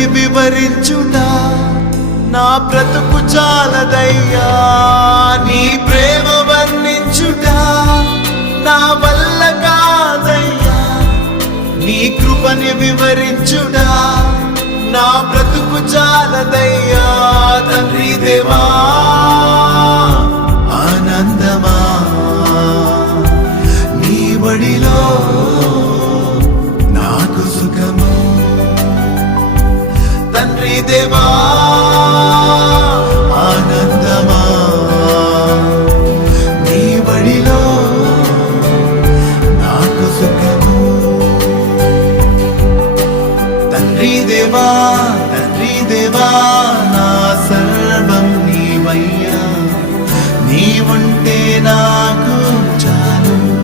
కృపని వివరించుట నా బ్రతుకు చాలదయ్యా. నీ ప్రేమ వర్ణించుట నా వల్ల కాదయ్యా. నీ కృపని వివరించుట నా బ్రతుకు చాలదయ్యా. తండ్రి దేవా